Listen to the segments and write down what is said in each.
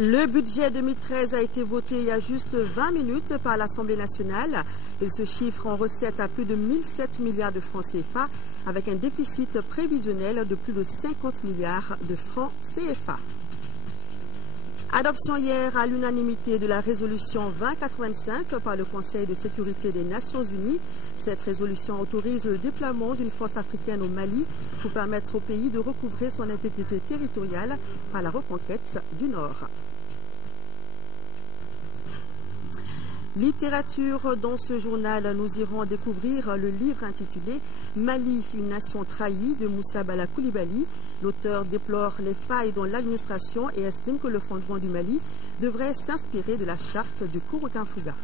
Le budget 2013 a été voté il y a juste 20 minutes par l'Assemblée nationale. Il se chiffre en recettes à plus de 1007 milliards de francs CFA, avec un déficit prévisionnel de plus de 50 milliards de francs CFA. Adoption hier à l'unanimité de la résolution 2085 par le Conseil de sécurité des Nations Unies. Cette résolution autorise le déploiement d'une force africaine au Mali pour permettre au pays de recouvrer son intégrité territoriale par la reconquête du Nord. Littérature, dans ce journal, nous irons découvrir le livre intitulé « Mali, une nation trahie » de Moussa Bala Coulibaly. L'auteur déplore les failles dans l'administration et estime que le fondement du Mali devrait s'inspirer de la charte du Kouroukan-Fouga.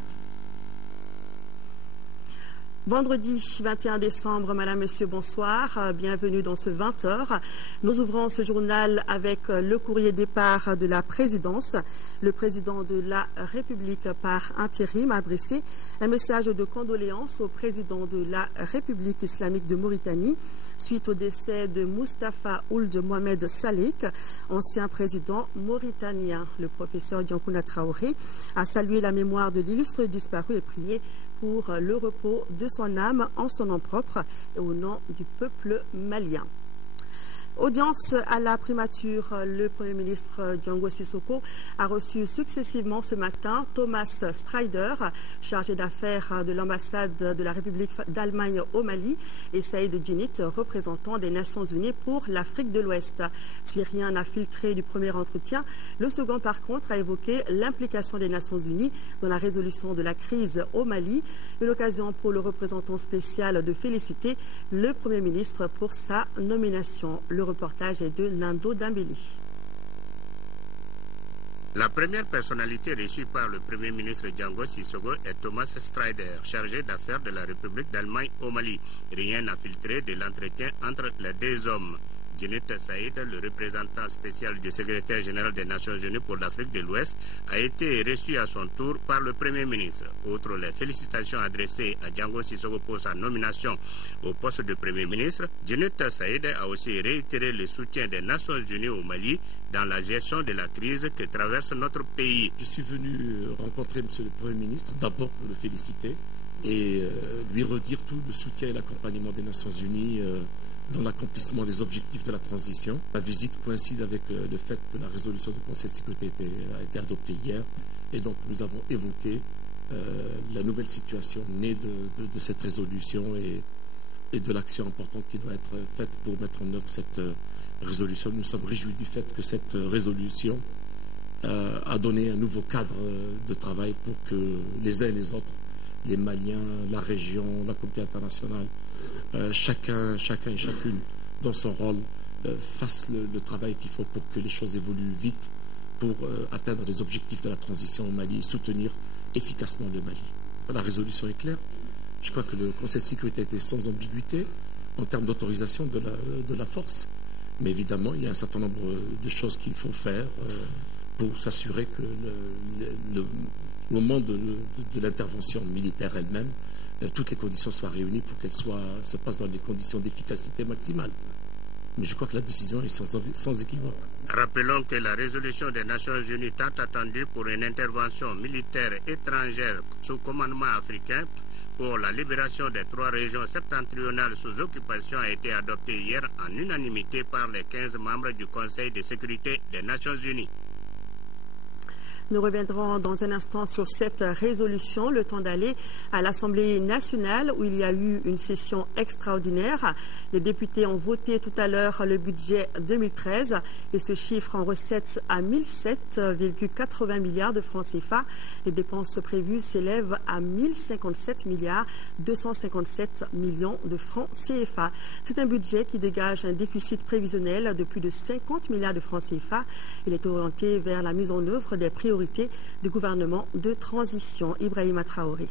Vendredi 21 décembre, Madame, Monsieur, bonsoir. Bienvenue dans ce 20h. Nous ouvrons ce journal avec le courrier départ de la présidence. Le président de la République par intérim a adressé un message de condoléances au président de la République islamique de Mauritanie suite au décès de Moustapha Ould Mohamed Salek, ancien président mauritanien. Le professeur Diankouna Traoré a salué la mémoire de l'illustre disparu et prié pour le repos de son âme en son nom propre et au nom du peuple malien. Audience à la primature, le Premier ministre Django Sissoko a reçu successivement ce matin Thomas Strider, chargé d'affaires de l'ambassade de la République d'Allemagne au Mali, et Saïd Djinit, représentant des Nations Unies pour l'Afrique de l'Ouest. Si rien n'a filtré du premier entretien, le second par contre a évoqué l'implication des Nations Unies dans la résolution de la crise au Mali, une occasion pour le représentant spécial de féliciter le Premier ministre pour sa nomination. Le reportage est de Nando Dambeli. La première personnalité reçue par le Premier ministre Django Sissoko est Thomas Strider, chargé d'affaires de la République d'Allemagne au Mali. Rien n'a filtré de l'entretien entre les deux hommes. Djinit Saïd, le représentant spécial du secrétaire général des Nations Unies pour l'Afrique de l'Ouest, a été reçu à son tour par le Premier ministre. Outre les félicitations adressées à Django Sissoko pour sa nomination au poste de Premier ministre, Djinit Saïd a aussi réitéré le soutien des Nations Unies au Mali dans la gestion de la crise que traverse notre pays. Je suis venu rencontrer M. le Premier ministre, d'abord pour le féliciter et lui redire tout le soutien et l'accompagnement des Nations Unies dans l'accomplissement des objectifs de la transition. La visite coïncide avec le fait que la résolution du Conseil de sécurité a été adoptée hier et donc nous avons évoqué la nouvelle situation née de cette résolution et de l'action importante qui doit être faite pour mettre en œuvre cette résolution. Nous sommes réjouis du fait que cette résolution a donné un nouveau cadre de travail pour que les uns et les autres, les Maliens, la région, la communauté internationale, chacun et chacune dans son rôle fasse le travail qu'il faut pour que les choses évoluent vite pour atteindre les objectifs de la transition au Mali et soutenir efficacement le Mali. La résolution est claire. Je crois que le Conseil de sécurité a été sans ambiguïté en termes d'autorisation de la force. Mais évidemment, il y a un certain nombre de choses qu'il faut faire pour s'assurer que au moment de l'intervention militaire elle-même, toutes les conditions soient réunies pour qu'elle se passe dans des conditions d'efficacité maximale. Mais je crois que la décision est sans équivoque. Rappelons que la résolution des Nations Unies tant attendue pour une intervention militaire étrangère sous commandement africain pour la libération des 3 régions septentrionales sous occupation a été adoptée hier en unanimité par les 15 membres du Conseil de sécurité des Nations Unies. Nous reviendrons dans un instant sur cette résolution, le temps d'aller à l'Assemblée nationale où il y a eu une session extraordinaire. Les députés ont voté tout à l'heure le budget 2013 et ce chiffre en recettes à 1007,80 milliards de francs CFA. Les dépenses prévues s'élèvent à 1057 milliards 257 millions de francs CFA. C'est un budget qui dégage un déficit prévisionnel de plus de 50 milliards de francs CFA. Il est orienté vers la mise en œuvre des priorités du gouvernement de transition. Ibrahima Traoré.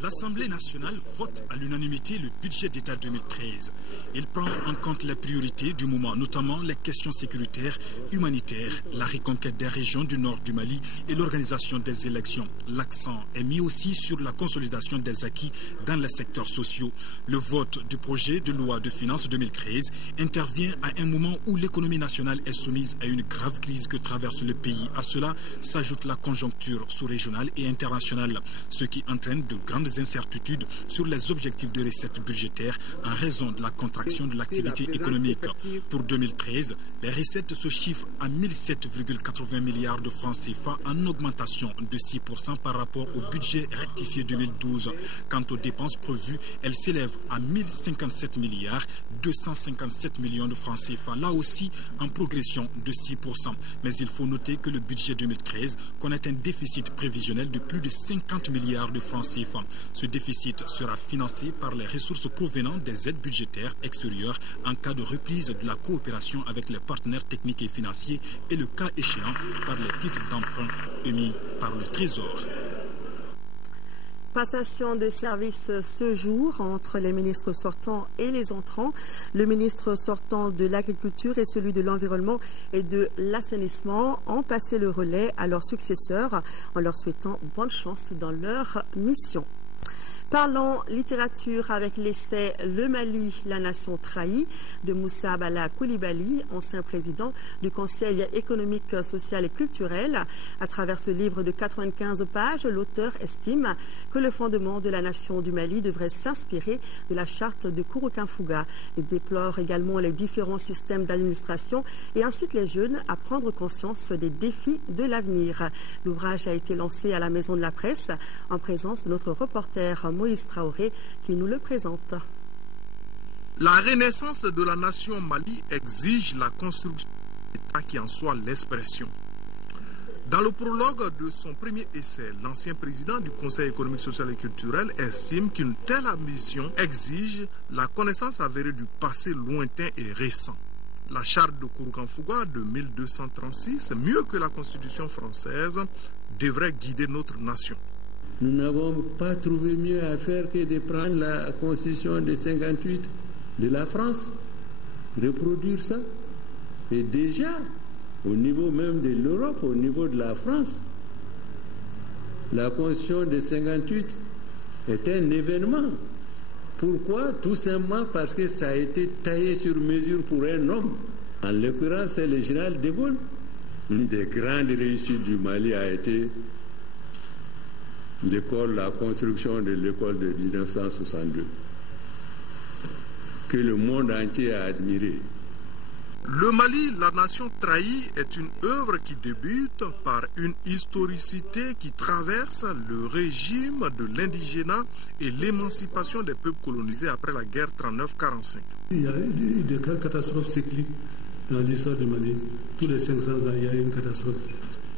L'Assemblée nationale vote à l'unanimité le budget d'État 2013. Il prend en compte les priorités du moment, notamment les questions sécuritaires, humanitaires, la reconquête des régions du nord du Mali et l'organisation des élections. L'accent est mis aussi sur la consolidation des acquis dans les secteurs sociaux. Le vote du projet de loi de finances 2013 intervient à un moment où l'économie nationale est soumise à une grave crise que traverse le pays. À cela s'ajoute la conjoncture sous-régionale et internationale, ce qui entraîne de grandes incertitudes sur les objectifs de recettes budgétaires en raison de la contraction de l'activité économique. Pour 2013, les recettes se chiffrent à 1007,80 milliards de francs CFA en augmentation de 6% par rapport au budget rectifié 2012. Quant aux dépenses prévues, elles s'élèvent à 1057 milliards 257 millions de francs CFA, là aussi en progression de 6%. Mais il faut noter que le budget 2013 connaît un déficit prévisionnel de plus de 50 milliards de francs CFA. Ce déficit sera financé par les ressources provenant des aides budgétaires extérieures en cas de reprise de la coopération avec les partenaires techniques et financiers et le cas échéant par les titres d'emprunt émis par le Trésor. Passation de service ce jour entre les ministres sortants et les entrants. Le ministre sortant de l'Agriculture et celui de l'Environnement et de l'Assainissement ont passé le relais à leurs successeurs en leur souhaitant bonne chance dans leur mission. Parlons littérature avec l'essai « Le Mali, la nation trahie » de Moussa Bala Koulibaly, ancien président du Conseil économique, social et culturel. À travers ce livre de 95 pages, l'auteur estime que le fondement de la nation du Mali devrait s'inspirer de la charte de Kouroukanfouga. Il déplore également les différents systèmes d'administration et incite les jeunes à prendre conscience des défis de l'avenir. L'ouvrage a été lancé à la Maison de la Presse en présence de notre reporter Moïse Traoré qui nous le présente. La renaissance de la nation Mali exige la construction d'un État qui en soit l'expression. Dans le prologue de son premier essai, l'ancien président du Conseil économique, social et culturel estime qu'une telle ambition exige la connaissance avérée du passé lointain et récent. La charte de Kouroukanfouga de 1236, mieux que la Constitution française, devrait guider notre nation. Nous n'avons pas trouvé mieux à faire que de prendre la Constitution de 58 de la France, reproduire ça. Et déjà, au niveau même de l'Europe, au niveau de la France, la Constitution de 58 est un événement. Pourquoi? Tout simplement parce que ça a été taillé sur mesure pour un homme. En l'occurrence, c'est le général de Gaulle. Une des grandes réussites du Mali a été la construction de l'école de 1962, que le monde entier a admiré. Le Mali, la nation trahie, est une œuvre qui débute par une historicité qui traverse le régime de l'indigénat et l'émancipation des peuples colonisés après la guerre 39-45. Il y a eu des catastrophes cycliques dans l'histoire du Mali. Tous les 500 ans, il y a eu une catastrophe.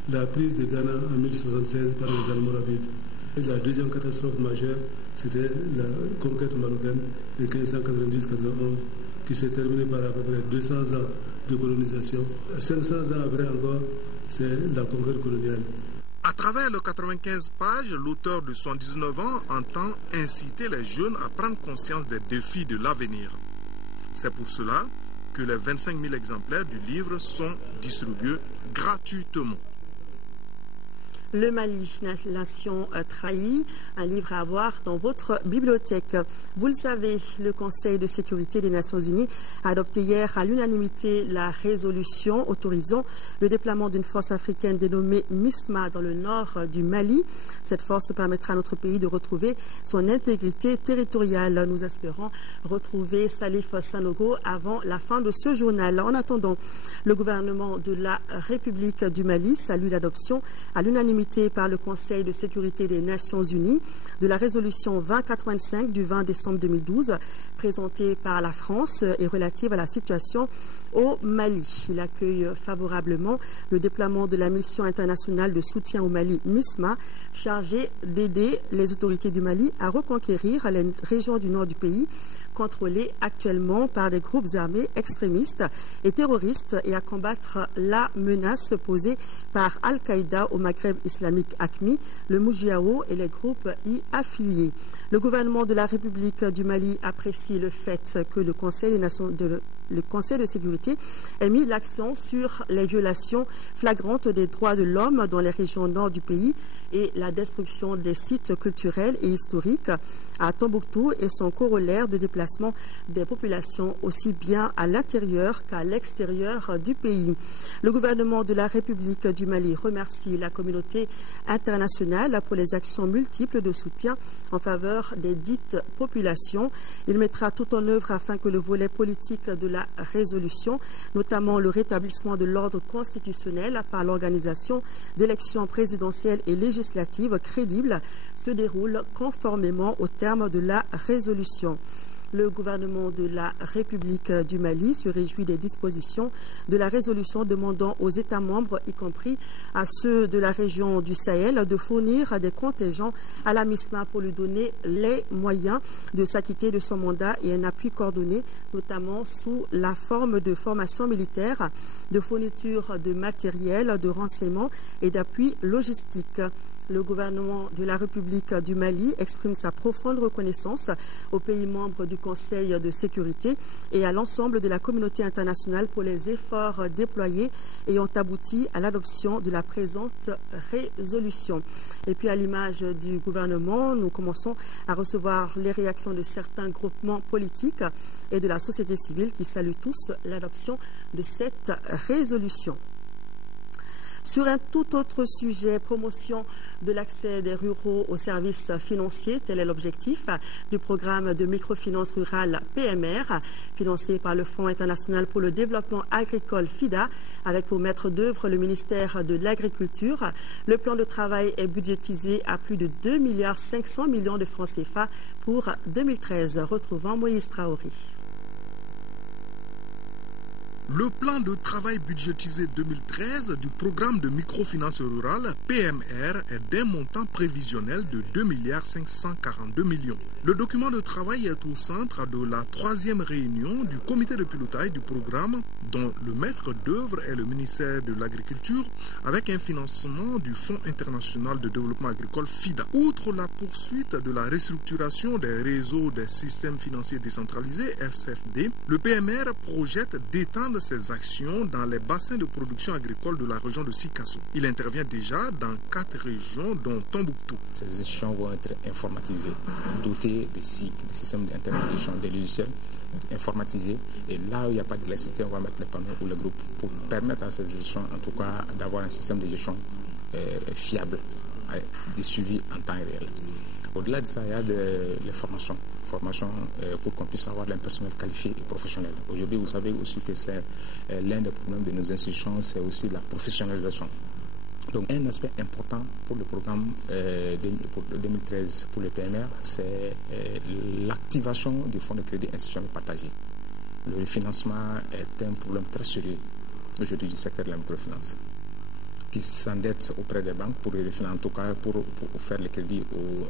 La prise de Ghana en 1076 par les Almoravides. La deuxième catastrophe majeure, c'était la conquête marocaine de 1590-91, qui s'est terminée par à peu près 200 ans de colonisation. 500 ans après encore, c'est la conquête coloniale. À travers les 95 pages, l'auteur de 79 ans entend inciter les jeunes à prendre conscience des défis de l'avenir. C'est pour cela que les 25 000 exemplaires du livre sont distribués gratuitement. Le Mali, nation trahie, un livre à avoir dans votre bibliothèque. Vous le savez, le Conseil de sécurité des Nations Unies a adopté hier à l'unanimité la résolution autorisant le déploiement d'une force africaine dénommée MISMA dans le nord du Mali. Cette force permettra à notre pays de retrouver son intégrité territoriale. Nous espérons retrouver Salif Sanogo avant la fin de ce journal. En attendant, le gouvernement de la République du Mali salue l'adoption à l'unanimité par le Conseil de sécurité des Nations Unies de la résolution 2085 du 20 décembre 2012 présentée par la France et relative à la situation au Mali. Il accueille favorablement le déploiement de la mission internationale de soutien au Mali, MISMA, chargée d'aider les autorités du Mali à reconquérir les régions du nord du pays contrôlée actuellement par des groupes armés extrémistes et terroristes et à combattre la menace posée par Al-Qaïda au Maghreb islamique AQMI, le Moujiao et les groupes y affiliés. Le gouvernement de la République du Mali apprécie le fait que le Conseil de sécurité ait mis l'accent sur les violations flagrantes des droits de l'homme dans les régions nord du pays et la destruction des sites culturels et historiques à Tombouctou et son corollaire de déplacement des populations aussi bien à l'intérieur qu'à l'extérieur du pays. Le gouvernement de la République du Mali remercie la communauté internationale pour les actions multiples de soutien en faveur des dites populations. Il mettra tout en œuvre afin que le volet politique de la résolution, notamment le rétablissement de l'ordre constitutionnel par l'organisation d'élections présidentielles et législatives crédibles, se déroule conformément aux termes de la résolution. Le gouvernement de la République du Mali se réjouit des dispositions de la résolution demandant aux États membres, y compris à ceux de la région du Sahel, de fournir des contingents à la MISMA pour lui donner les moyens de s'acquitter de son mandat et un appui coordonné, notamment sous la forme de formation militaire, de fourniture de matériel, de renseignement et d'appui logistique. Le gouvernement de la République du Mali exprime sa profonde reconnaissance aux pays membres du Conseil de sécurité et à l'ensemble de la communauté internationale pour les efforts déployés ayant abouti à l'adoption de la présente résolution. Et puis à l'image du gouvernement, nous commençons à recevoir les réactions de certains groupements politiques et de la société civile qui saluent tous l'adoption de cette résolution. Sur un tout autre sujet, promotion de l'accès des ruraux aux services financiers, tel est l'objectif du programme de microfinance rurale PMR, financé par le Fonds international pour le développement agricole FIDA, avec pour maître d'œuvre le ministère de l'Agriculture. Le plan de travail est budgétisé à plus de 2,5 milliards de francs CFA pour 2013. Retrouvons Moïse Traoré. Le plan de travail budgétisé 2013 du programme de microfinance rurale PMR est d'un montant prévisionnel de 2,542 milliards. Le document de travail est au centre de la 3e réunion du comité de pilotage du programme dont le maître d'œuvre est le ministère de l'Agriculture avec un financement du Fonds international de développement agricole FIDA. Outre la poursuite de la restructuration des réseaux des systèmes financiers décentralisés FCFD, le PMR projette d'étendre ses actions dans les bassins de production agricole de la région de Sikasso. Il intervient déjà dans 4 régions dont Tombouctou. Ces gestions vont être informatisées, dotées de SIG, des systèmes d'internet de gestion des logiciels informatisés. Et là où il n'y a pas d'électricité, on va mettre les panneaux ou les groupes pour permettre à ces gestions, en tout cas, d'avoir un système de gestion fiable, de suivi en temps réel. Au-delà de ça, il y a les formations pour qu'on puisse avoir un personnel qualifié et professionnel. Aujourd'hui, vous savez aussi que c'est l'un des problèmes de nos institutions, c'est aussi la professionnalisation. Donc, un aspect important pour le programme pour 2013 pour le PMR, c'est l'activation du fonds de crédit institutionnel partagé. Le financement est un problème très sérieux aujourd'hui du secteur de la microfinance, qui s'endettent auprès des banques pour refinancer, en tout cas pour faire le crédit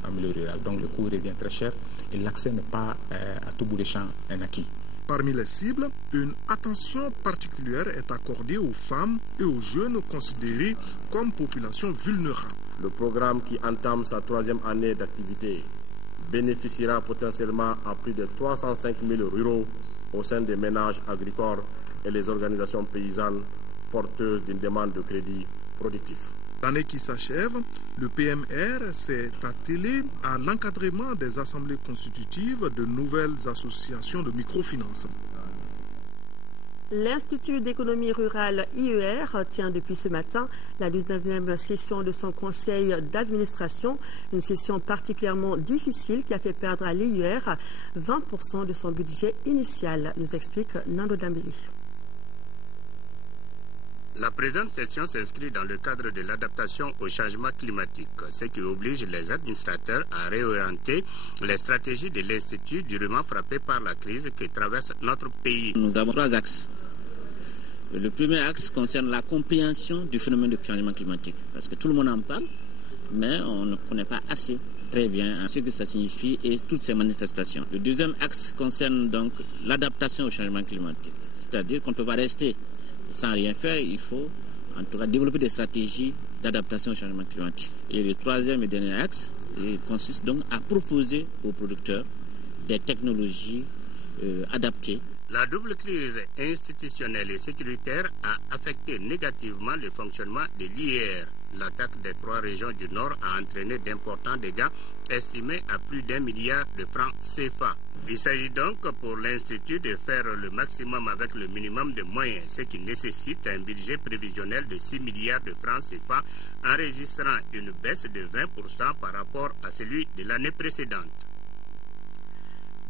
en milieu rural. Donc le coût revient très cher et l'accès n'est pas à tout bout de champ un acquis. Parmi les cibles, une attention particulière est accordée aux femmes et aux jeunes considérés comme population vulnérable. Le programme qui entame sa 3e année d'activité bénéficiera potentiellement à plus de 305 000 ruraux au sein des ménages agricoles et les organisations paysannes porteuses d'une demande de crédit productif. L'année qui s'achève, le PMR s'est attelé à l'encadrement des assemblées constitutives de nouvelles associations de microfinance. L'Institut d'économie rurale IER tient depuis ce matin la 19e session de son conseil d'administration, une session particulièrement difficile qui a fait perdre à l'IER 20% de son budget initial, nous explique Nando Dambili. La présente session s'inscrit dans le cadre de l'adaptation au changement climatique, ce qui oblige les administrateurs à réorienter les stratégies de l'Institut durement frappé par la crise qui traverse notre pays. Nous avons 3 axes. Le premier axe concerne la compréhension du phénomène de changement climatique, parce que tout le monde en parle, mais on ne connaît pas assez très bien ce que ça signifie et toutes ces manifestations. Le deuxième axe concerne donc l'adaptation au changement climatique. C'est-à-dire qu'on ne peut pas rester sans rien faire, il faut en tout cas développer des stratégies d'adaptation au changement climatique. Et le troisième et dernier axe consiste donc à proposer aux producteurs des technologies adaptées. La double crise institutionnelle et sécuritaire a affecté négativement le fonctionnement de l'IR. L'attaque des 3 régions du Nord a entraîné d'importants dégâts estimés à plus d'1 milliard de francs CFA. Il s'agit donc pour l'Institut de faire le maximum avec le minimum de moyens, ce qui nécessite un budget prévisionnel de 6 milliards de francs CFA, enregistrant une baisse de 20% par rapport à celui de l'année précédente.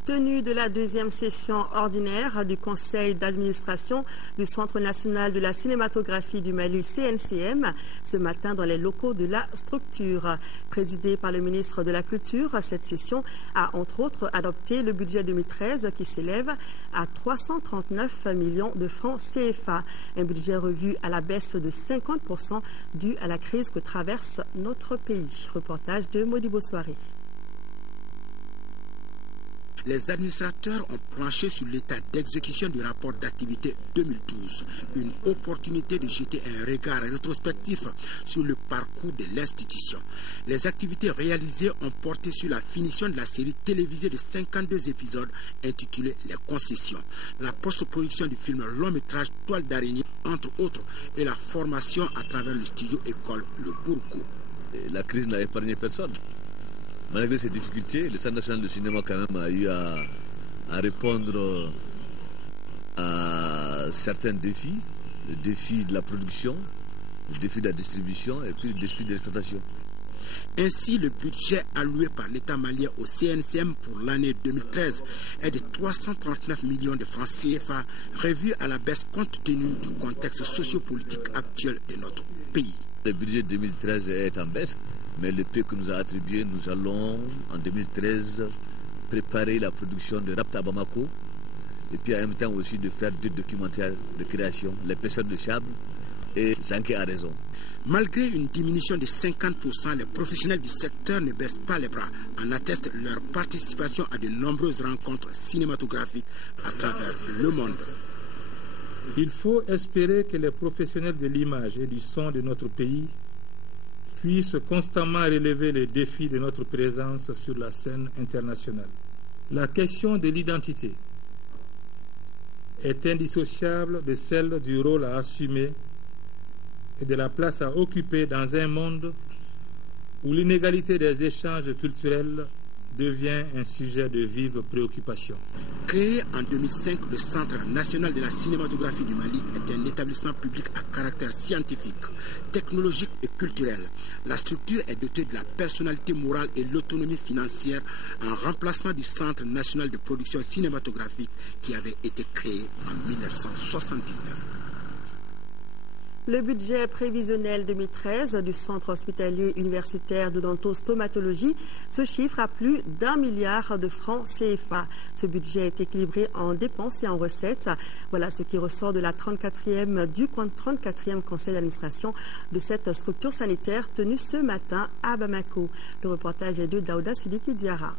Tenue de la deuxième session ordinaire du Conseil d'administration du Centre national de la cinématographie du Mali, CNCM, ce matin dans les locaux de la structure. Présidée par le ministre de la Culture, cette session a entre autres adopté le budget 2013 qui s'élève à 339 millions de francs CFA. Un budget revu à la baisse de 50% dû à la crise que traverse notre pays. Reportage de Modibo Soiré. Les administrateurs ont planché sur l'état d'exécution du rapport d'activité 2012, une opportunité de jeter un regard rétrospectif sur le parcours de l'institution. Les activités réalisées ont porté sur la finition de la série télévisée de 52 épisodes intitulée Les Concessions, la post-production du film long-métrage Toile d'araignée, entre autres, et la formation à travers le studio école Le Bourgo. La crise n'a épargné personne. Malgré ces difficultés, le Centre national de cinéma quand même a eu à répondre à certains défis, le défi de la production, le défi de la distribution et puis le défi de l'exploitation. Ainsi, le budget alloué par l'État malien au CNCM pour l'année 2013 est de 339 millions de francs CFA, revu à la baisse compte tenu du contexte sociopolitique actuel de notre pays. Le budget 2013 est en baisse. Mais le peu que nous a attribué, nous allons en 2013 préparer la production de Rapta Bamako et puis en même temps aussi de faire 2 documentaires de création, L'épaisseur de Chable et Zanké a raison. Malgré une diminution de 50%, les professionnels du secteur ne baissent pas les bras. En atteste leur participation à de nombreuses rencontres cinématographiques à travers le monde. Il faut espérer que les professionnels de l'image et du son de notre pays puissent constamment relever les défis de notre présence sur la scène internationale. La question de l'identité est indissociable de celle du rôle à assumer et de la place à occuper dans un monde où l'inégalité des échanges culturels devient un sujet de vive préoccupation. Créé en 2005, le Centre national de la cinématographie du Mali est un établissement public à caractère scientifique, technologique et culturel. La structure est dotée de la personnalité morale et l'autonomie financière en remplacement du Centre national de production cinématographique qui avait été créé en 1979. Le budget prévisionnel 2013 du Centre hospitalier universitaire d'odontostomatologie se chiffre à plus d'1 milliard de francs CFA. Ce budget est équilibré en dépenses et en recettes. Voilà ce qui ressort de la 34e conseil d'administration de cette structure sanitaire tenue ce matin à Bamako. Le reportage est de Daouda Sidiki Diara.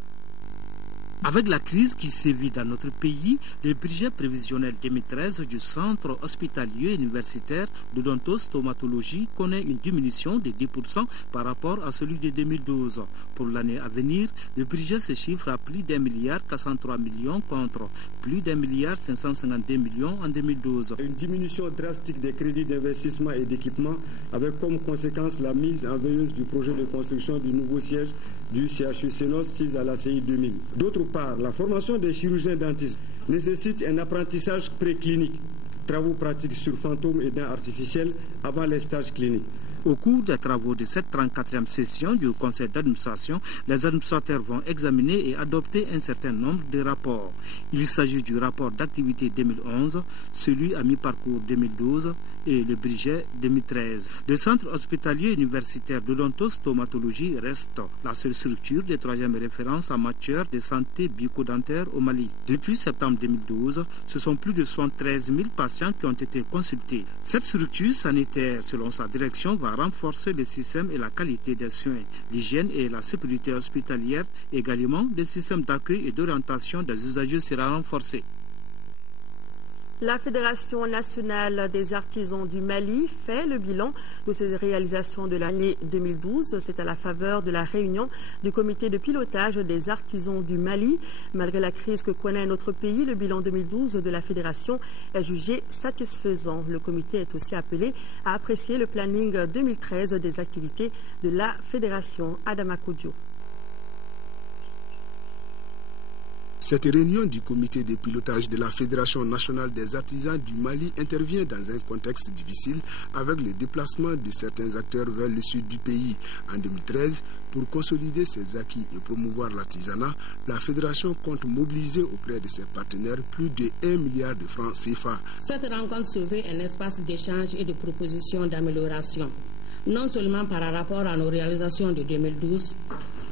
Avec la crise qui sévit dans notre pays, le budget prévisionnel 2013 du Centre hospitalier universitaire d'odontostomatologie connaît une diminution de 10% par rapport à celui de 2012. Pour l'année à venir, le budget se chiffre à plus d'1 milliard 403 millions contre plus d'1 milliard 552 millions en 2012. Une diminution drastique des crédits d'investissement et d'équipement avec comme conséquence la mise en veilleuse du projet de construction du nouveau siège du CHU Sénos 6 à la CI 2000. D'autre part, la formation des chirurgiens dentistes nécessite un apprentissage préclinique, travaux pratiques sur fantômes et dents artificielles avant les stages cliniques. Au cours des travaux de cette 34e session du conseil d'administration, les administrateurs vont examiner et adopter un certain nombre de rapports. Il s'agit du rapport d'activité 2011, celui à mi-parcours 2012 et le budget 2013. Le centre hospitalier universitaire d'odontostomatologie reste la seule structure de 3e référence en matière de santé bucco-dentaire au Mali. Depuis septembre 2012, ce sont plus de 73 000 patients qui ont été consultés. Cette structure sanitaire, selon sa direction, va à renforcer le système et la qualité des soins, l'hygiène et la sécurité hospitalière. Également, le système d'accueil et d'orientation des usagers sera renforcé. La Fédération nationale des artisans du Mali fait le bilan de ses réalisations de l'année 2012. C'est à la faveur de la réunion du comité de pilotage des artisans du Mali. Malgré la crise que connaît notre pays, le bilan 2012 de la Fédération est jugé satisfaisant. Le comité est aussi appelé à apprécier le planning 2013 des activités de la Fédération. Adama Koudio. Cette réunion du comité de pilotage de la Fédération nationale des artisans du Mali intervient dans un contexte difficile avec le déplacement de certains acteurs vers le sud du pays. En 2013, pour consolider ses acquis et promouvoir l'artisanat, la Fédération compte mobiliser auprès de ses partenaires plus de 1 milliard de francs CFA. Cette rencontre se veut un espace d'échange et de propositions d'amélioration, non seulement par rapport à nos réalisations de 2012,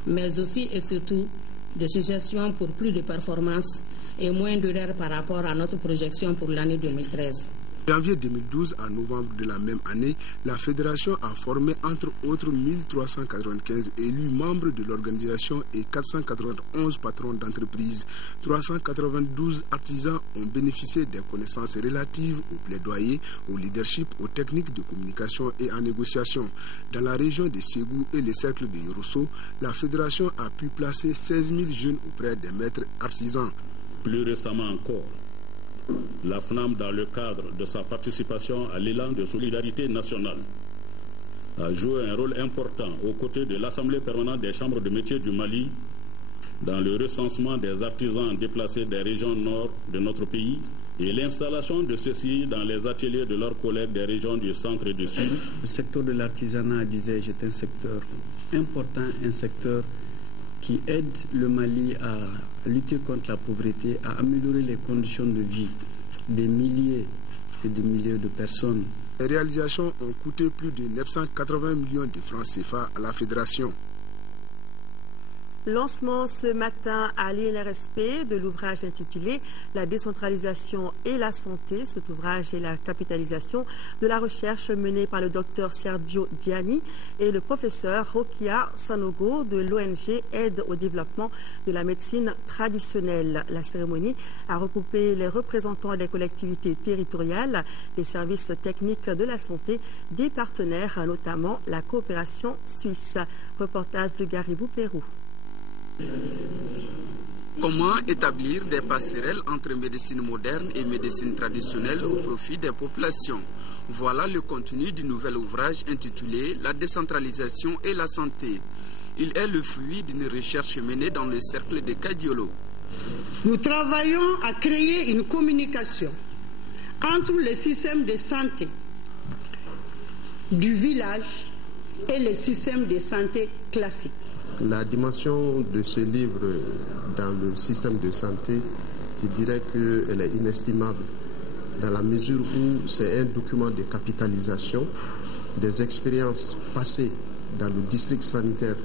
mais aussi et surtout de suggestions pour plus de performances et moins d'erreurs par rapport à notre projection pour l'année 2013. De janvier 2012 à novembre de la même année, la Fédération a formé entre autres 1395 élus membres de l'organisation et 491 patrons d'entreprise. 392 artisans ont bénéficié des connaissances relatives au plaidoyer, au leadership, aux techniques de communication et en négociation. Dans la région de Ségou et les cercles de Yorosso, la Fédération a pu placer 16 000 jeunes auprès des maîtres artisans. Plus récemment encore, la FNAM, dans le cadre de sa participation à l'élan de solidarité nationale, a joué un rôle important aux côtés de l'Assemblée permanente des chambres de métiers du Mali dans le recensement des artisans déplacés des régions nord de notre pays et l'installation de ceux-ci dans les ateliers de leurs collègues des régions du centre et du sud. Le secteur de l'artisanat, disais-je, est un secteur important, un secteur qui aide le Mali à lutter contre la pauvreté, à améliorer les conditions de vie des milliers et des milliers de personnes. Les réalisations ont coûté plus de 980 millions de francs CFA à la Fédération. Lancement ce matin à l'INRSP de l'ouvrage intitulé « La décentralisation et la santé ». Cet ouvrage est la capitalisation de la recherche menée par le docteur Sergio Diani et le professeur Rokia Sanogo de l'ONG Aide au développement de la médecine traditionnelle. La cérémonie a regroupé les représentants des collectivités territoriales, des services techniques de la santé, des partenaires, notamment la coopération suisse. Reportage de Garibou, Pérou. Comment établir des passerelles entre médecine moderne et médecine traditionnelle au profit des populations? Voilà le contenu du nouvel ouvrage intitulé « La décentralisation et la santé ». Il est le fruit d'une recherche menée dans le cercle de Kadiolo. Nous travaillons à créer une communication entre le système de santé du village et le système de santé classique. La dimension de ce livre dans le système de santé, je dirais qu'elle est inestimable dans la mesure où c'est un document de capitalisation des expériences passées dans le district sanitaire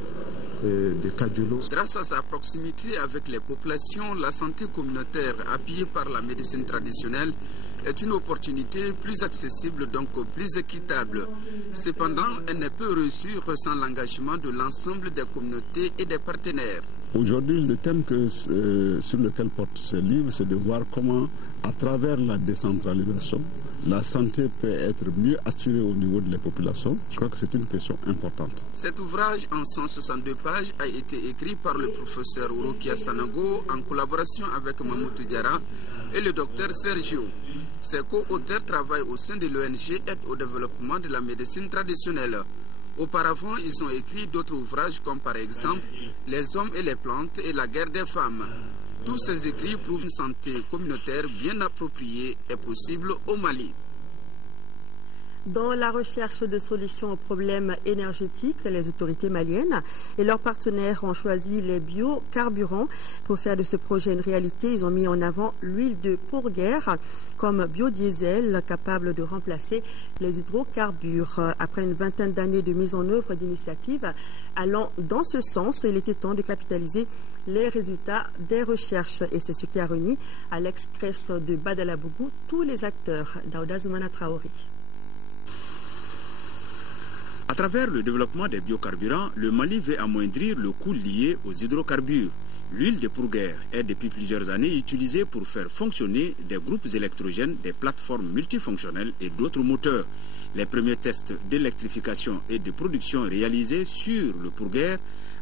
de Kadiolo. Grâce à sa proximité avec les populations, la santé communautaire appuyée par la médecine traditionnelle est une opportunité plus accessible, donc plus équitable. Cependant, elle n'est peu reçue sans l'engagement de l'ensemble des communautés et des partenaires. Aujourd'hui, le thème sur lequel porte ce livre, c'est de voir comment, à travers la décentralisation, la santé peut être mieux assurée au niveau de la population. Je crois que c'est une question importante. Cet ouvrage, en 162 pages, a été écrit par le professeur Rokia Sanogo en collaboration avec Mamoutou Diara et le docteur Sergio. Ses co-auteurs travaillent au sein de l'ONG Aide au développement de la médecine traditionnelle. Auparavant, ils ont écrit d'autres ouvrages comme par exemple « Les hommes et les plantes et la guerre des femmes ». Tous ces écrits prouvent une santé communautaire bien appropriée et possible au Mali. Dans la recherche de solutions aux problèmes énergétiques, les autorités maliennes et leurs partenaires ont choisi les biocarburants. Pour faire de ce projet une réalité, ils ont mis en avant l'huile de pourguerre comme biodiesel capable de remplacer les hydrocarbures. Après une vingtaine d'années de mise en œuvre d'initiatives allant dans ce sens, il était temps de capitaliser les résultats des recherches. Et c'est ce qui a réuni à l'express de Badalabougou tous les acteurs. Daouda Zoumana Traoré. À travers le développement des biocarburants, le Mali veut amoindrir le coût lié aux hydrocarbures. L'huile de Pourguère est depuis plusieurs années utilisée pour faire fonctionner des groupes électrogènes, des plateformes multifonctionnelles et d'autres moteurs. Les premiers tests d'électrification et de production réalisés sur le Pourguère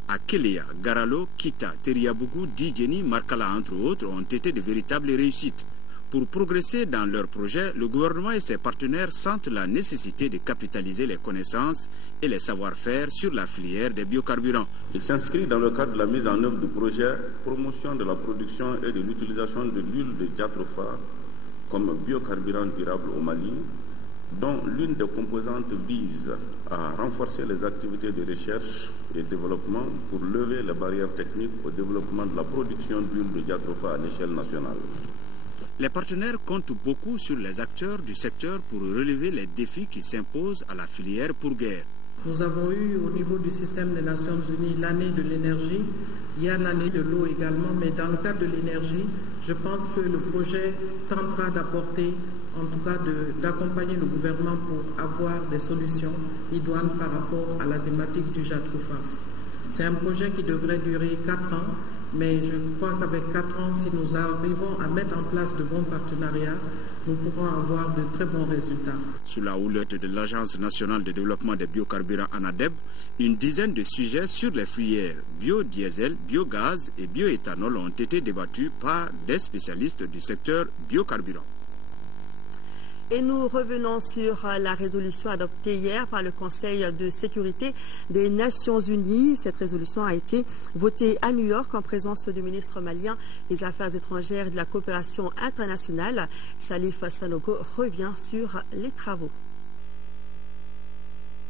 à Kéléa, Garalo, Kita, Teriabougou, Didjeni, Markala entre autres ont été de véritables réussites. Pour progresser dans leurs projets, le gouvernement et ses partenaires sentent la nécessité de capitaliser les connaissances et les savoir-faire sur la filière des biocarburants. Il s'inscrit dans le cadre de la mise en œuvre du projet promotion de la production et de l'utilisation de l'huile de diatropha comme biocarburant durable au Mali, dont l'une des composantes vise à renforcer les activités de recherche et développement pour lever les barrières techniques au développement de la production d'huile de diatropha à l'échelle nationale. Les partenaires comptent beaucoup sur les acteurs du secteur pour relever les défis qui s'imposent à la filière Pourguère. Nous avons eu au niveau du système des Nations Unies l'année de l'énergie, il y a l'année de l'eau également, mais dans le cadre de l'énergie, je pense que le projet tentera d'apporter, en tout cas d'accompagner le gouvernement pour avoir des solutions idoines par rapport à la thématique du diatropha. C'est un projet qui devrait durer 4 ans. Mais je crois qu'avec 4 ans, si nous arrivons à mettre en place de bons partenariats, nous pourrons avoir de très bons résultats. Sous la houlette de l'Agence nationale de développement des biocarburants ANADEB, une dizaine de sujets sur les filières biodiesel, biogaz et bioéthanol ont été débattus par des spécialistes du secteur biocarburant. Et nous revenons sur la résolution adoptée hier par le Conseil de sécurité des Nations Unies. Cette résolution a été votée à New York en présence du ministre malien des Affaires étrangères et de la coopération internationale. Salif Sanogo revient sur les travaux.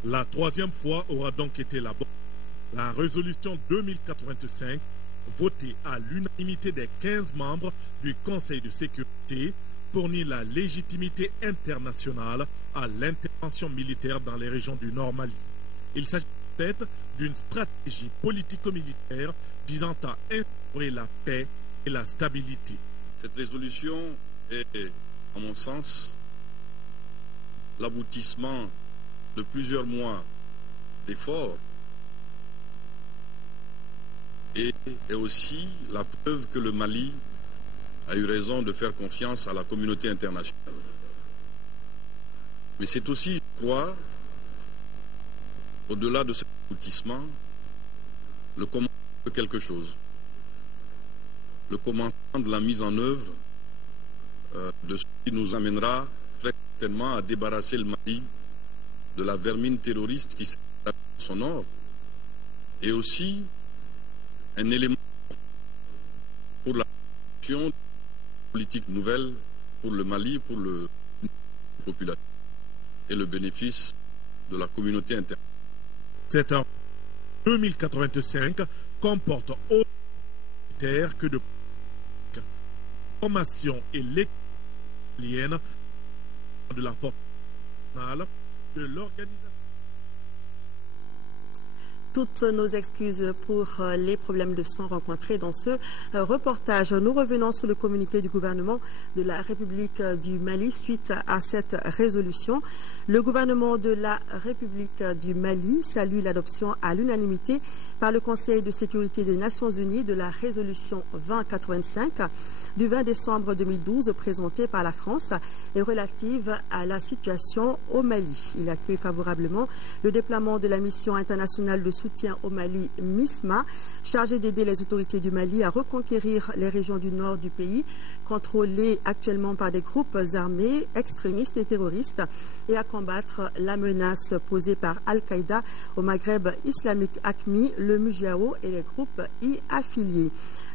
La troisième fois aura donc été la bonne. La résolution 2085, votée à l'unanimité des 15 membres du Conseil de sécurité, fournit la légitimité internationale à l'intervention militaire dans les régions du Nord Mali. Il s'agit peut-être d'une stratégie politico-militaire visant à instaurer la paix et la stabilité. Cette résolution est, à mon sens, l'aboutissement de plusieurs mois d'efforts et est aussi la preuve que le Mali a eu raison de faire confiance à la communauté internationale. Mais c'est aussi, je crois, au-delà de cet aboutissement, le commencement de quelque chose. Le commencement de la mise en œuvre de ce qui nous amènera très certainement à débarrasser le Mali de la vermine terroriste qui s'est dans son nord, et aussi un élément pour la création politique nouvelle pour le Mali, pour la population et le bénéfice de la communauté internationale. Cette 2085 comporte autant de militaires que de formation et l'équipe de la force nationale de l'organisation. Toutes nos excuses pour les problèmes de son rencontrés dans ce reportage. Nous revenons sur le communiqué du gouvernement de la République du Mali suite à cette résolution. Le gouvernement de la République du Mali salue l'adoption à l'unanimité par le Conseil de sécurité des Nations Unies de la résolution 2085 du 20 décembre 2012 présentée par la France et relative à la situation au Mali. Il accueille favorablement le déploiement de la mission internationale de soutien au Mali, MISMA, chargée d'aider les autorités du Mali à reconquérir les régions du nord du pays, contrôlées actuellement par des groupes armés, extrémistes et terroristes, et à combattre la menace posée par Al-Qaïda au Maghreb islamique AQMI, le MUJAO et les groupes y affiliés.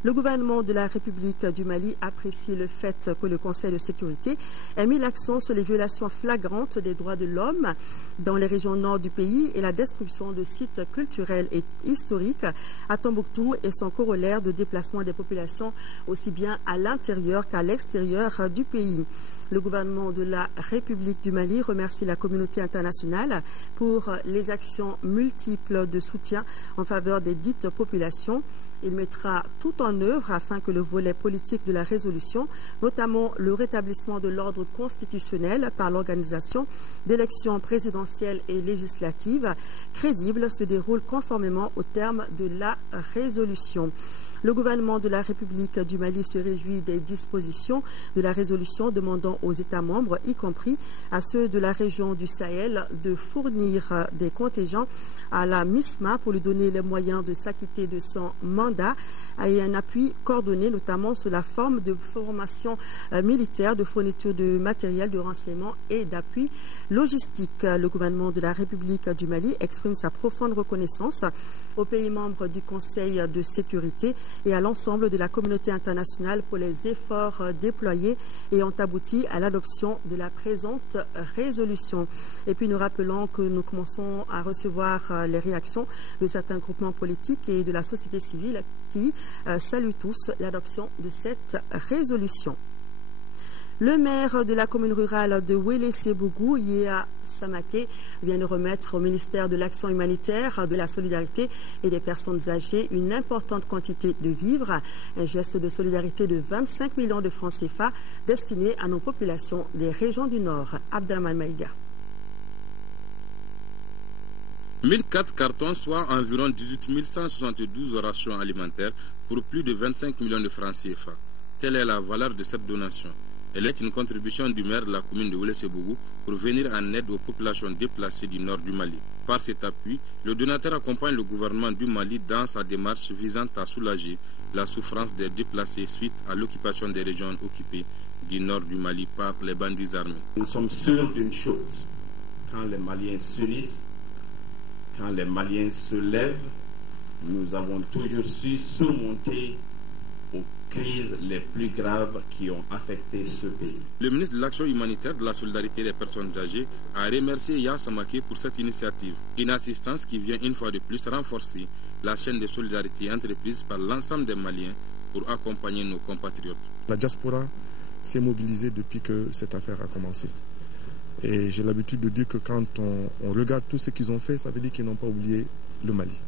Le gouvernement de la République du Mali apprécie le fait que le Conseil de sécurité ait mis l'accent sur les violations flagrantes des droits de l'homme dans les régions nord du pays et la destruction de sites culturels et historiques à Tombouctou et son corollaire de déplacement des populations aussi bien à l'intérieur qu'à l'extérieur du pays. Le gouvernement de la République du Mali remercie la communauté internationale pour les actions multiples de soutien en faveur des dites populations. Il mettra tout en œuvre afin que le volet politique de la résolution, notamment le rétablissement de l'ordre constitutionnel par l'organisation d'élections présidentielles et législatives crédibles, se déroule conformément aux termes de la résolution. Le gouvernement de la République du Mali se réjouit des dispositions de la résolution demandant aux États membres, y compris à ceux de la région du Sahel, de fournir des contingents à la MISMA pour lui donner les moyens de s'acquitter de son mandat et un appui coordonné notamment sous la forme de formation militaire, de fourniture de matériel de renseignement et d'appui logistique. Le gouvernement de la République du Mali exprime sa profonde reconnaissance aux pays membres du Conseil de sécurité et à l'ensemble de la communauté internationale pour les efforts déployés et ont abouti à l'adoption de la présente résolution. Et puis nous rappelons que nous commençons à recevoir les réactions de certains groupements politiques et de la société civile qui saluent tous l'adoption de cette résolution. Le maire de la commune rurale de Wélé-Sébougou, Yéa Samake, vient de remettre au ministère de l'Action humanitaire, de la solidarité et des personnes âgées une importante quantité de vivres, un geste de solidarité de 25 millions de francs CFA destiné à nos populations des régions du Nord. Abdelrahman Maïga. 1004 cartons, soit environ 18 172 rations alimentaires pour plus de 25 millions de francs CFA. Telle est la valeur de cette donation. Elle est une contribution du maire de la commune de Wélé-Sébougou pour venir en aide aux populations déplacées du nord du Mali. Par cet appui, le donateur accompagne le gouvernement du Mali dans sa démarche visant à soulager la souffrance des déplacés suite à l'occupation des régions occupées du nord du Mali par les bandits armés. Nous sommes sûrs d'une chose, quand les Maliens s'unissent, quand les Maliens se lèvent, nous avons toujours su surmonter aux crises les plus graves qui ont affecté ce pays. Le ministre de l'Action humanitaire, de la solidarité des personnes âgées a remercié Yéa Samake pour cette initiative. Une assistance qui vient une fois de plus renforcer la chaîne de solidarité entreprise par l'ensemble des Maliens pour accompagner nos compatriotes. La diaspora s'est mobilisée depuis que cette affaire a commencé. Et j'ai l'habitude de dire que quand on regarde tout ce qu'ils ont fait, ça veut dire qu'ils n'ont pas oublié le Mali.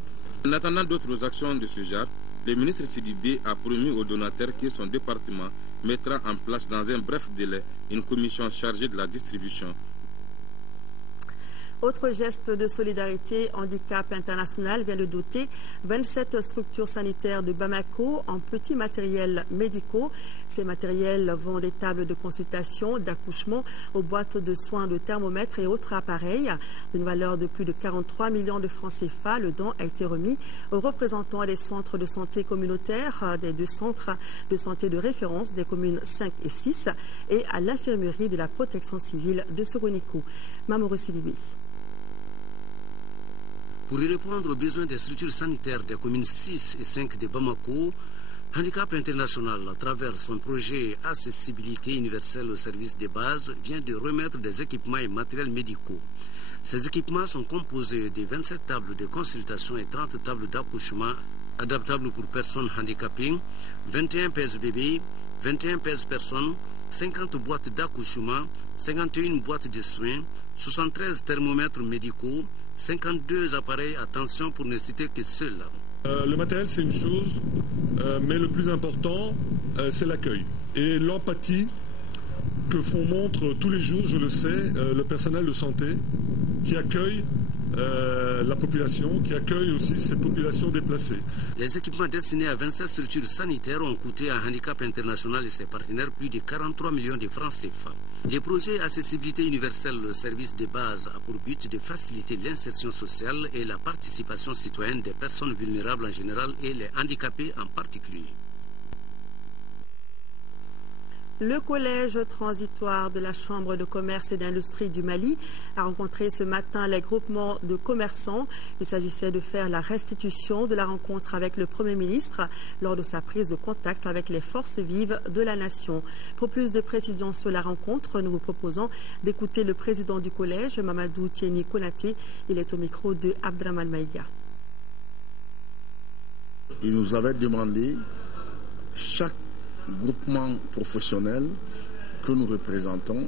En attendant d'autres actions de ce genre, le ministre Sidibé a promis aux donateurs que son département mettra en place dans un bref délai une commission chargée de la distribution. Autre geste de solidarité, Handicap International vient de doter 27 structures sanitaires de Bamako en petits matériels médicaux. Ces matériels vont des tables de consultation, d'accouchement, aux boîtes de soins de thermomètres et autres appareils. D'une valeur de plus de 43 millions de francs CFA, le don a été remis aux représentants des centres de santé communautaires, des 2 centres de santé de référence des communes 5 et 6 et à l'infirmerie de la protection civile de Sogoniko. Mamoru Sidibé. Pour répondre aux besoins des structures sanitaires des communes 6 et 5 de Bamako, Handicap International, à travers son projet Accessibilité universelle aux services de base, vient de remettre des équipements et matériels médicaux. Ces équipements sont composés de 27 tables de consultation et 30 tables d'accouchement adaptables pour personnes handicapées, 21 pèse-bébés, 21 pèse-personnes, 50 boîtes d'accouchement, 51 boîtes de soins, 73 thermomètres médicaux, 52 appareils à tension pour ne citer que ceux-là. Le matériel, c'est une chose, mais le plus important, c'est l'accueil et l'empathie que font montre tous les jours, je le sais, le personnel de santé qui accueille la population, qui accueille aussi ces populations déplacées. Les équipements destinés à 27 structures sanitaires ont coûté à Handicap International et ses partenaires plus de 43 millions de francs CFA. Le projet Accessibilité universelle, le service de base, a pour but de faciliter l'insertion sociale et la participation citoyenne des personnes vulnérables en général et les handicapés en particulier. Le collège transitoire de la Chambre de commerce et d'industrie du Mali a rencontré ce matin les groupements de commerçants. Il s'agissait de faire la restitution de la rencontre avec le Premier ministre lors de sa prise de contact avec les forces vives de la nation. Pour plus de précisions sur la rencontre, nous vous proposons d'écouter le président du collège, Mamadou Tieni Konaté. Il est au micro de Abdraman Maïga. Il nous avait demandé chaque groupement professionnel que nous représentons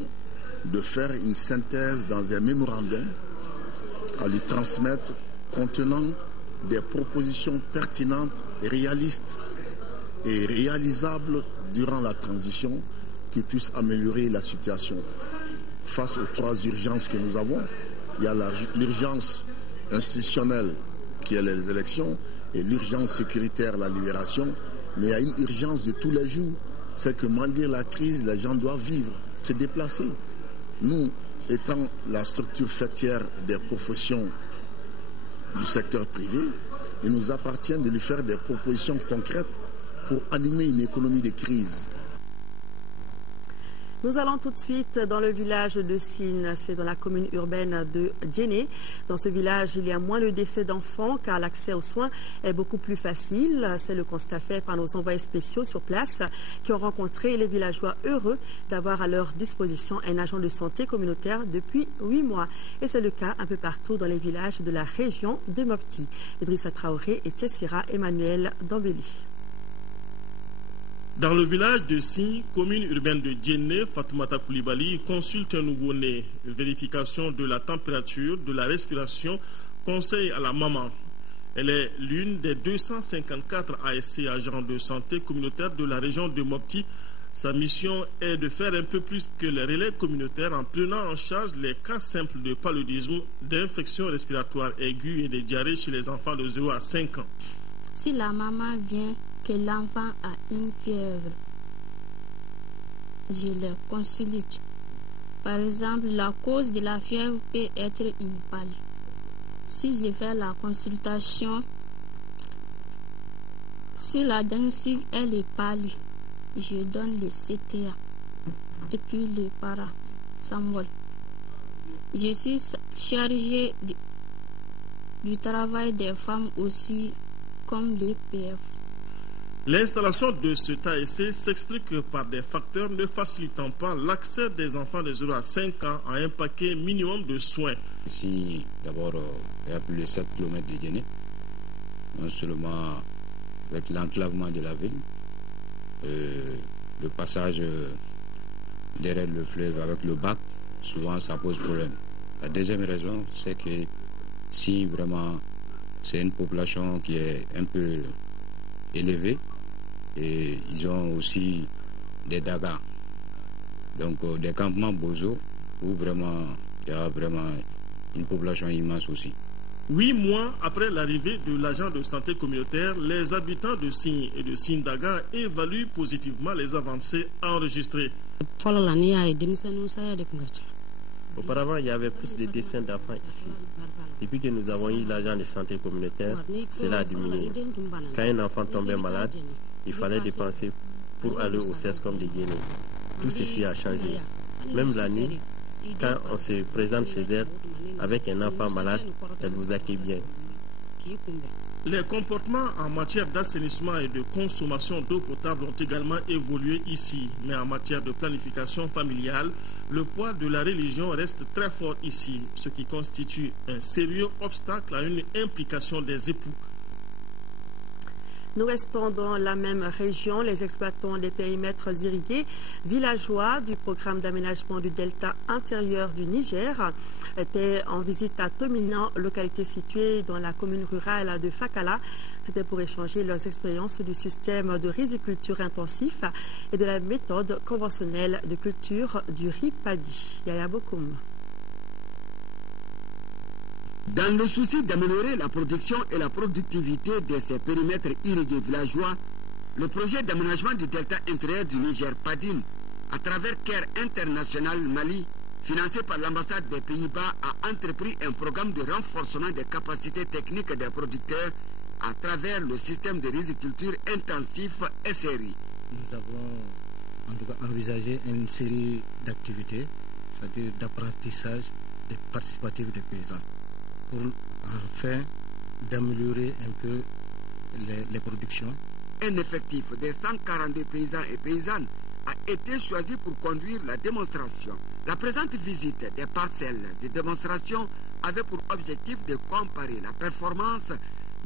de faire une synthèse dans un mémorandum à lui transmettre contenant des propositions pertinentes et réalistes et réalisables durant la transition qui puissent améliorer la situation. Face aux trois urgences que nous avons, il y a l'urgence institutionnelle qui est les élections et l'urgence sécuritaire, la libération, mais il y a une urgence de tous les jours, c'est que malgré la crise, les gens doivent vivre, se déplacer. Nous, étant la structure fêtière des professions du secteur privé, il nous appartient de lui faire des propositions concrètes pour animer une économie de crise. Nous allons tout de suite dans le village de Sine, c'est dans la commune urbaine de Djéné. Dans ce village, il y a moins de décès d'enfants car l'accès aux soins est beaucoup plus facile. C'est le constat fait par nos envoyés spéciaux sur place qui ont rencontré les villageois heureux d'avoir à leur disposition un agent de santé communautaire depuis 8 mois. Et c'est le cas un peu partout dans les villages de la région de Mopti. Idrissa Traoré et Tessira Emmanuel Dambéli. Dans le village de Sine, commune urbaine de Djéné, Fatoumata Koulibaly consulte un nouveau-né. Vérification de la température, de la respiration, conseil à la maman. Elle est l'une des 254 ASC agents de santé communautaire de la région de Mopti. Sa mission est de faire un peu plus que les relais communautaires en prenant en charge les cas simples de paludisme, d'infections respiratoires aiguës et de diarrhée chez les enfants de 0 à 5 ans. Si la maman vient que l'enfant a une fièvre, je le consulte. Par exemple, la cause de la fièvre peut être une palie. Si je fais la consultation, si la diagnostic elle est palie, je donne le CTA et puis le paracétamol. Je suis chargée du travail des femmes aussi, comme les PF. L'installation de cet ASC s'explique par des facteurs ne facilitant pas l'accès des enfants de 0 à 5 ans à un paquet minimum de soins. Ici, d'abord, il y a plus de 7 km de Djéné, non seulement avec l'enclavement de la ville, le passage derrière le fleuve avec le bac, souvent ça pose problème. La deuxième raison, c'est que si vraiment c'est une population qui est un peu élevée, et ils ont aussi des dagas, donc des campements bozo où vraiment il y a vraiment une population immense aussi. 8 mois après l'arrivée de l'agent de santé communautaire, les habitants de Sine et de Sine-Daga évaluent positivement les avancées enregistrées. Auparavant, il y avait plus de décès d'enfants ici. Depuis que nous avons eu l'agent de santé communautaire, cela a diminué. Quand un enfant tombait malade, il fallait dépenser pour aller au CESCOM de Djéné. Tout ceci a changé. Même la nuit, quand on se présente chez elle avec un enfant malade, elle vous accueille bien. Les comportements en matière d'assainissement et de consommation d'eau potable ont également évolué ici. Mais en matière de planification familiale, le poids de la religion reste très fort ici, ce qui constitue un sérieux obstacle à une implication des époux. Nous restons dans la même région. Les exploitants des périmètres irrigués villageois du programme d'aménagement du delta intérieur du Niger étaient en visite à Tominan, localité située dans la commune rurale de Fakala. C'était pour échanger leurs expériences du système de riziculture intensif et de la méthode conventionnelle de culture du riz paddy. Yaya Bokoum. Dans le souci d'améliorer la production et la productivité de ces périmètres irrigués villageois, le projet d'aménagement du delta intérieur du Niger, PADIN, à travers CARE International Mali, financé par l'ambassade des Pays-Bas, a entrepris un programme de renforcement des capacités techniques des producteurs à travers le système de riziculture intensif SRI. Nous avons en tout cas envisagé une série d'activités, c'est-à-dire d'apprentissage des participatifs des paysans, pour enfin d'améliorer un peu les productions. Un effectif de 142 paysans et paysannes a été choisi pour conduire la démonstration. La présente visite des parcelles de démonstration avait pour objectif de comparer la performance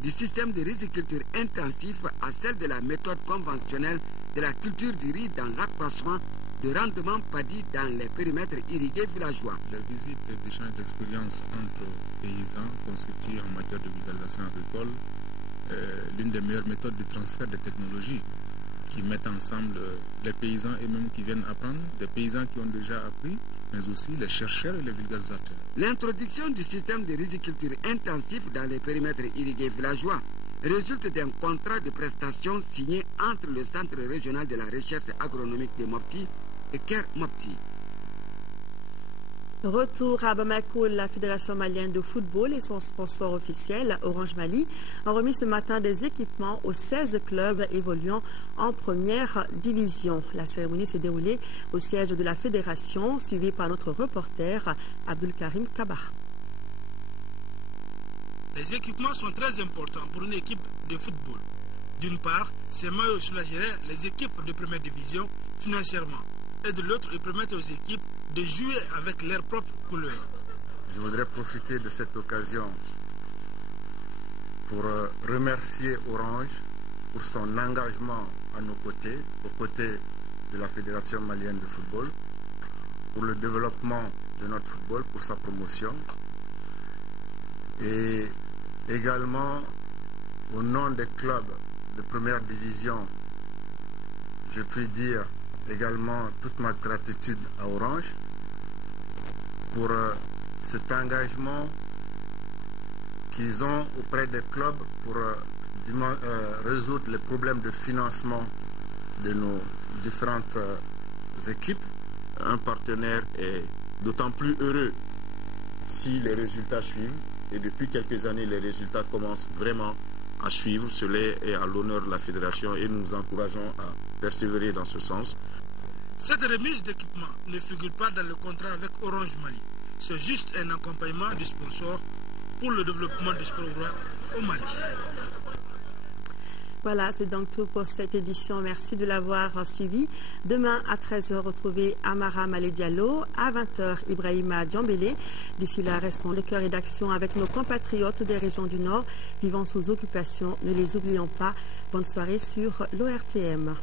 du système de riziculture intensif à celle de la méthode conventionnelle de la culture du riz dans l'accroissement de rendement paddy dans les périmètres irrigués villageois. La visite d'échange d'expérience entre paysans constitue en matière de vulgarisation agricole l'une des meilleures méthodes de transfert de technologies qui mettent ensemble les paysans et même qui viennent apprendre, des paysans qui ont déjà appris, mais aussi les chercheurs et les vulgarisateurs. L'introduction du système de riziculture intensif dans les périmètres irrigués villageois résulte d'un contrat de prestation signé entre le Centre régional de la recherche agronomique de Mopti et Ker Mopti. Retour à Bamako, la Fédération malienne de football et son sponsor officiel, Orange Mali, ont remis ce matin des équipements aux 16 clubs évoluant en première division. La cérémonie s'est déroulée au siège de la Fédération, suivie par notre reporter Abdul Karim Kaba. Les équipements sont très importants pour une équipe de football. D'une part, ces maillots soulageraient les équipes de première division financièrement. Et de l'autre, ils permettent aux équipes de jouer avec leurs propres couleurs. Je voudrais profiter de cette occasion pour remercier Orange pour son engagement à nos côtés, aux côtés de la Fédération malienne de football, pour le développement de notre football, pour sa promotion. Et également, au nom des clubs de première division, je puis dire également toute ma gratitude à Orange pour cet engagement qu'ils ont auprès des clubs pour résoudre les problèmes de financement de nos différentes équipes. Un partenaire est d'autant plus heureux si les résultats suivent, et depuis quelques années les résultats commencent vraiment à suivre. Cela est à l'honneur de la fédération et nous nous encourageons à persévérer dans ce sens. Cette remise d'équipement ne figure pas dans le contrat avec Orange Mali. C'est juste un accompagnement du sponsor pour le développement du sport au Mali. Voilà, c'est donc tout pour cette édition. Merci de l'avoir suivi. Demain à 13h, retrouvez Amara Malé Diallo. À 20h, Ibrahima Diambélé. D'ici là, restons le cœur et d'action avec nos compatriotes des régions du Nord vivant sous occupation. Ne les oublions pas. Bonne soirée sur l'ORTM.